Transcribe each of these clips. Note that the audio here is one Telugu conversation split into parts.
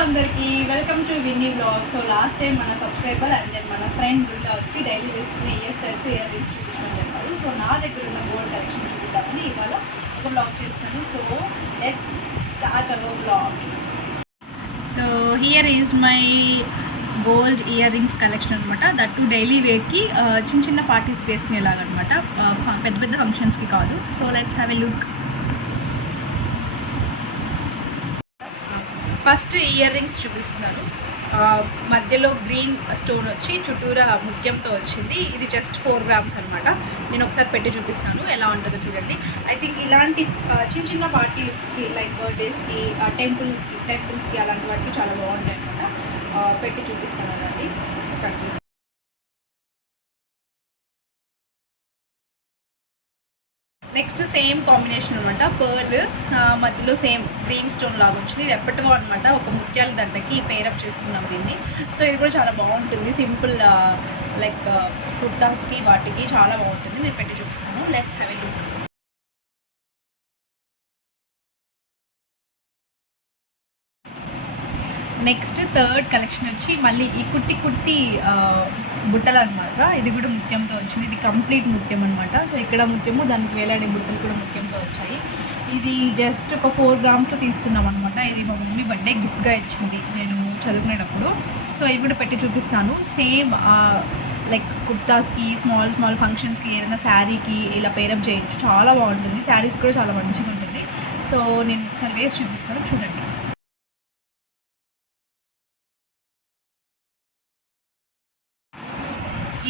అందరికీ welcome to Vinnie blog. So last time మన సబ్స్క్రైబర్ అండ్ దెన్ మన ఫ్రెండ్ గుళ్ళ వచ్చి డైలీ వేసుకునే ఇయర్ స్టడ్స్ ఇయర్ రింగ్స్ చూపించమని చెప్పారు. సో నా దగ్గర ఉన్న గోల్డ్ కలెక్షన్ చూపిద్దామని ఇవాళ ఒక బ్లాగ్ చేస్తాను. So let's start our blog. So here is my gold ear rings collection అనమాట. దట్ టు డైలీ వేర్కి చిన్న చిన్న పార్టీస్ వేసుకునేలాగనమాట, పెద్ద పెద్ద ఫంక్షన్స్కి కాదు. So let's have a look. First ear rings చూపిస్తున్నాను. మధ్యలో గ్రీన్ స్టోన్ వచ్చి చుట్టూరా ముత్యంతో వచ్చింది. ఇది జస్ట్ 4 grams అనమాట. నేను ఒకసారి పెట్టి చూపిస్తాను ఎలా ఉంటుందో చూడండి. ఐ థింక్ ఇలాంటి చిన్న చిన్న పార్టీ లుక్స్కి లైక్ బర్త్డేస్కి, టెంపుల్స్కి అలాంటి వాటికి చాలా బాగుంటాయి అనమాట. పెట్టి చూపిస్తాను అండి. కట్ చేసి నెక్స్ట్ సేమ్ కాంబినేషన్ అనమాట. పర్ల్ మధ్యలో సేమ్ గ్రీన్ స్టోన్ లాగా వచ్చింది. ఇది ఎప్పటివో అనమాట. ఒక ముత్యాల దండకి పేరప్ చేసుకున్నాం దీన్ని. సో ఇది కూడా చాలా బాగుంటుంది. సింపుల్ లైక్ కుర్తాస్కి వాటికి చాలా బాగుంటుంది. నేను పెట్టి చూపిస్తాను. Let's have a look. Next third collection వచ్చి మళ్ళీ ఈ కుట్టి బుట్టలు అనమాట. ఇది కూడా ముత్యంతో వచ్చింది. ఇది కంప్లీట్ ముత్యం అనమాట. సో ఇక్కడ ముత్యము, దానికి వేలాడే బుట్టలు కూడా ముత్యంతో వచ్చాయి. ఇది జస్ట్ ఒక 4 grams తీసుకున్నాం అనమాట. ఇది మా మమ్మీ బర్త్డే గిఫ్ట్గా ఇచ్చింది నేను చదువుకునేటప్పుడు. సో ఇవి కూడా పెట్టి చూపిస్తాను. సేమ్ లైక్ కుర్తాస్కి, స్మాల్ ఫంక్షన్స్కి, ఏదైనా శారీకి ఇలా పేరప్ చేయొచ్చు. చాలా బాగుంటుంది. శారీస్ కూడా చాలా మంచిగా ఉంటుంది. సో నేను ఒకసారి వేసి చూపిస్తాను, చూడండి.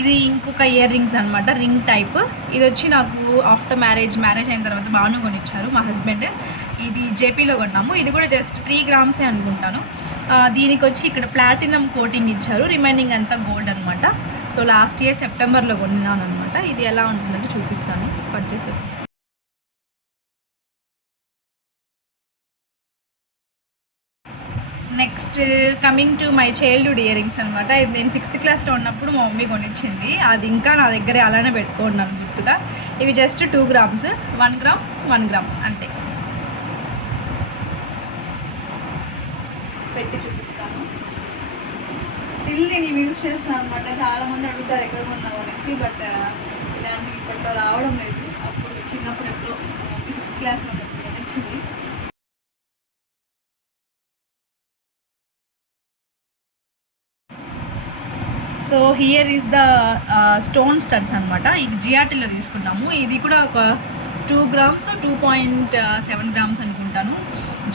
ఇది ఇంకొక ఇయర్ రింగ్స్ అనమాట, రింగ్ టైప్. ఇది వచ్చి నాకు ఆఫ్టర్ మ్యారేజ్ అయిన తర్వాత బాను కొనిచ్చారు మా హస్బెండ్. ఇది జేపీలో కొన్నాము. ఇది కూడా జస్ట్ 3 grams అనుకుంటాను. దీనికి వచ్చి ఇక్కడ ప్లాటినం కోటింగ్ ఇచ్చారు. రిమైనింగ్ అంతా గోల్డ్ అనమాట. సో లాస్ట్ ఇయర్ సెప్టెంబర్లో కొన్నాను అనమాట. ఇది ఎలా ఉంటుందంటే చూపిస్తాను. కట్ చేసి next coming to my childhood year rings అనమాట. ఇది నేను 6th classలో ఉన్నప్పుడు మా మమ్మీ కొనిచ్చింది. అది ఇంకా నా దగ్గరే అలానే పెట్టుకున్నాను గుర్తుగా. ఇవి జస్ట్ 2 grams, 1 gram అంతే. పెట్టి చూపిస్తాను. స్టిల్ నేను ఇవి యూజ్ చేస్తాను అనమాట. చాలామంది అడుగుతారు ఎక్కడ కొన్నావు అనేసి. బట్ ఇలాంటివి ఇప్పట్లో రావడం లేదు. అప్పుడు చిన్నప్పుడు ఎప్పుడో 6th classలో కొనిచ్చింది. So here is the stone studs అనమాట. ఇది జిఆర్టీలో తీసుకున్నాము. ఇది కూడా ఒక 2 grams, 2.7 grams అనుకుంటాను.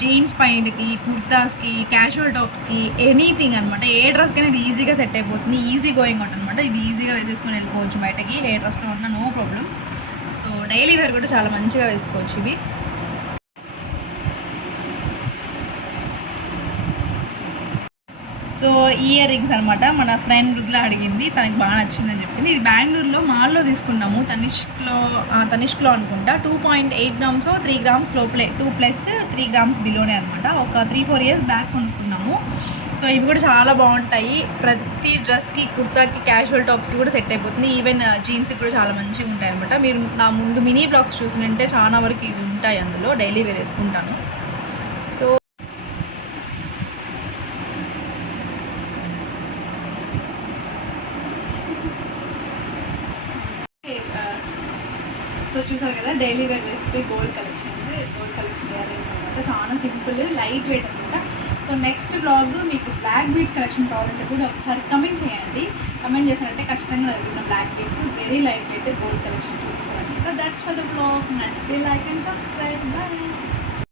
జీన్స్ పైనకి, కుర్తాస్కి, క్యాజువల్ టాప్స్కి, ఎనీథింగ్ అనమాట. ఏ డ్రెస్కి అనేది ఈజీగా సెట్ అయిపోతుంది. ఈజీ గోయింగ్ అవుట్ అనమాట. ఇది ఈజీగా వేసేసుకొని వెళ్ళిపోవచ్చు బయటకి. ఏ డ్రెస్లో ఉన్నా no problem. So daily wear కూడా చాలా మంచిగా వేసుకోవచ్చు ఇవి. సో ఇయర్ రింగ్స్ అనమాట. మన ఫ్రెండ్ రుద్ల అడిగింది, తనకి బాగా నచ్చిందని చెప్పింది. ఇది బెంగళూరులో మాల్లో తీసుకున్నాము. తనిష్క్లో అనుకుంటా. 2.8 grams, 3 grams లోపలే, 2+3 grams బిలోనే అనమాట. ఒక 3-4 years బ్యాక్ కొనుక్కున్నాము. సో ఇవి కూడా చాలా బాగుంటాయి. ప్రతి డ్రెస్కి, కుర్తాకి, క్యాజువల్ టాప్స్కి కూడా సెట్ అయిపోతుంది. ఈవెన్ జీన్స్కి కూడా చాలా మంచిగా ఉంటాయి అనమాట. మీరు నా ముందు మినీ బ్లాగ్స్ చూసినంటే చాలా వరకు ఇవి ఉంటాయి అందులో. డైలీ వేర్ వేసుకుంటాను. సో చూసారు కదా, డైలీ వేర్ వేసుకుపోయి గోల్డ్ కలెక్షన్ ఇయర్ రింగ్స్ అనమాట. చాలా సింపుల్, లైట్ వెయిట్ అనమాట. సో నెక్స్ట్ బ్లాగ్ మీకు బ్లాక్ బీడ్స్ కలెక్షన్ కావాలంటే కూడా ఒకసారి కమెంట్ చేయండి. కమెంట్ చేశారంటే ఖచ్చితంగా నా దగ్గర black beads very light weight gold collection చూపిస్తాను. That's for the blog. నచ్చితే లైక్ అండ్ సబ్స్క్రైబ్. బాయ్.